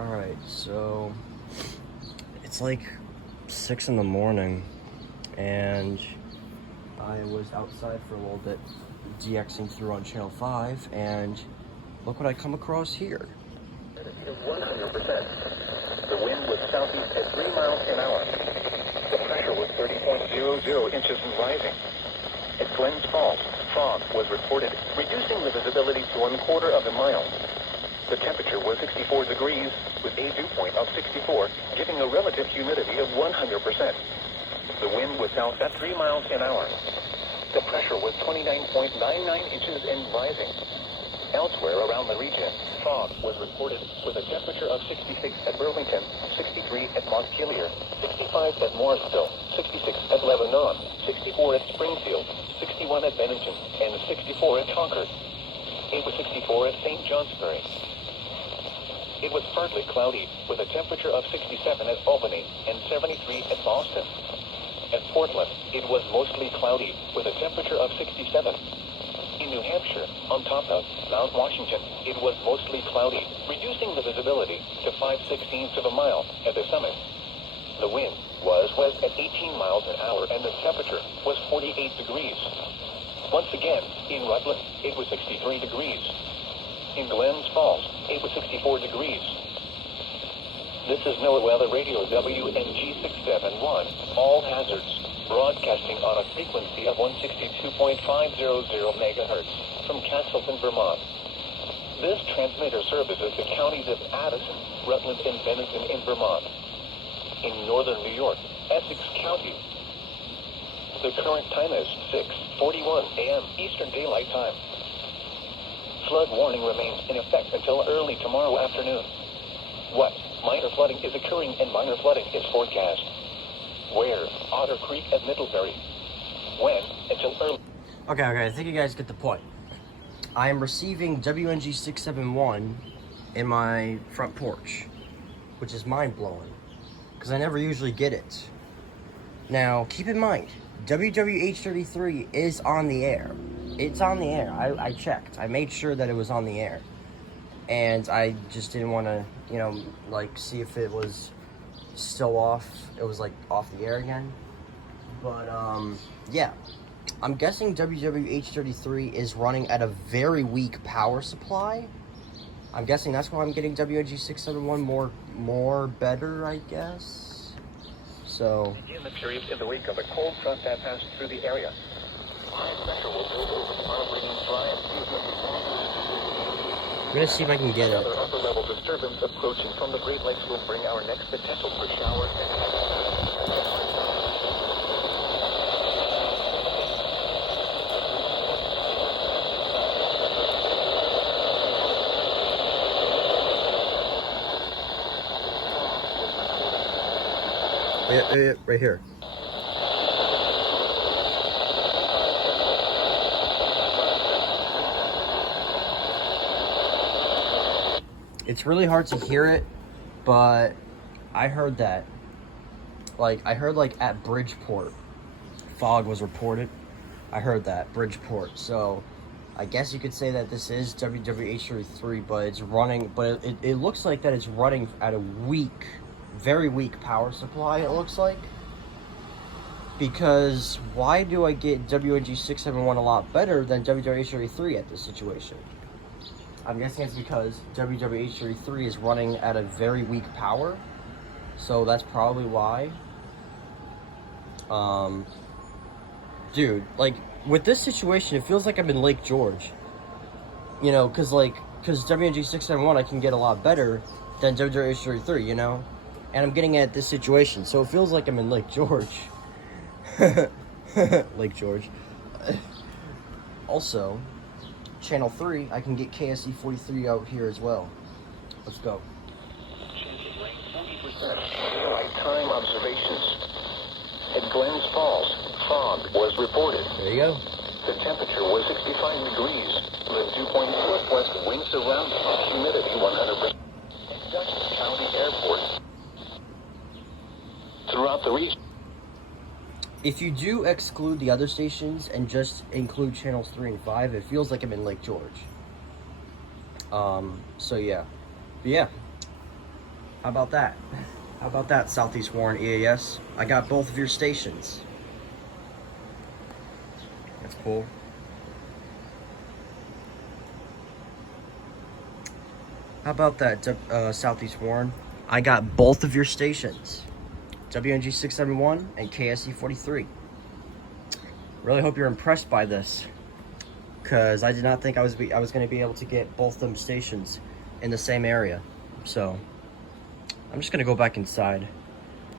Alright, so it's like 6 in the morning and I was outside for a little bit DXing through on channel 5 and look what I come across here. 100%. The wind was southeast at 3 miles an hour. The pressure was 30.00 inches and rising. At Glens Falls, fog was reported, reducing the visibility to 1/4 of a mile. The temperature was 64 degrees, with a dew point of 64, giving a relative humidity of 100%. The wind was south at 3 miles an hour. The pressure was 29.99 inches and rising. Elsewhere around the region, fog was reported with a temperature of 66 at Burlington, 63 at Montpelier, 65 at Morrisville, 66 at Lebanon, 64 at Springfield, 61 at Bennington, and 64 at Concord. It was 64 at St. Johnsbury. It was partly cloudy with a temperature of 67 at Albany and 73 at Boston. At Portland, it was mostly cloudy with a temperature of 67. In New Hampshire, on top of Mount Washington, it was mostly cloudy, reducing the visibility to 5/16 of a mile at the summit. The wind was west at 18 miles an hour and the temperature was 48 degrees. Once again, in Rutland, it was 63 degrees. In Glens Falls, it was 64 degrees. This is NOAA Weather Radio WNG671, all hazards, broadcasting on a frequency of 162.500 megahertz from Castleton, Vermont. This transmitter services the counties of Addison, Rutland, and Bennington in Vermont. In northern New York, Essex County. The current time is 6:41 a.m. Eastern Daylight Time. Flood warning remains in effect until early tomorrow afternoon. What? Minor flooding is occurring and minor flooding is forecast. Where? Otter Creek at Middlebury. When? Until early. Okay, I think you guys get the point. I am receiving WNG671 in my front porch, which is mind-blowing, because I never usually get it. Now, keep in mind, WWH33 is on the air. It's on the air. I checked. I made sure that it was on the air. And I just didn't want to, see if it was still off. It was, off the air again. But, yeah. I'm guessing WWH33 is running at a very weak power supply. I'm guessing that's why I'm getting WNG671 more better, I guess. So. Begin the period in the wake of a cold front that passed through the area. High pressure will build over vibrating dry seasonal. I'm gonna see if I can get it. Another upper level disturbance approaching from the Great Lakes will bring our next potential for showers and Yeah, right here. It's really hard to hear it, but I heard that. I heard at Bridgeport, fog was reported. I heard that, Bridgeport. So, I guess you could say that this is WWH33, but it's running, but it looks like that it's running at a weak, very weak power supply, it looks like. Because why do I get WNG671 a lot better than WWH33 at this situation? I'm guessing it's because WWH33 is running at a very weak power. So that's probably why. Dude, with this situation, it feels like I'm in Lake George. Because WNG671 I can get a lot better than WWH33, And I'm getting at this situation, so it feels like I'm in Lake George. Lake George. Also, channel 3, I can get KSC43 out here as well. Let's go. daylight time observations. At Glens Falls, fog was reported. There you go. The temperature was 65 degrees. The dew point northwest winds around, humidity 100%. Dustin County Airport. Throughout the region. If you do exclude the other stations and just include channels 3 and 5, it feels like I'm in Lake George. So yeah. But yeah. How about that? How about that, Southeast Warren EAS? I got both of your stations. That's cool. How about that, Southeast Warren? I got both of your stations. WNG671 and KSC43. Really hope you're impressed by this, because I did not think I was going to be able to get both them stations in the same area. So I'm just going to go back inside.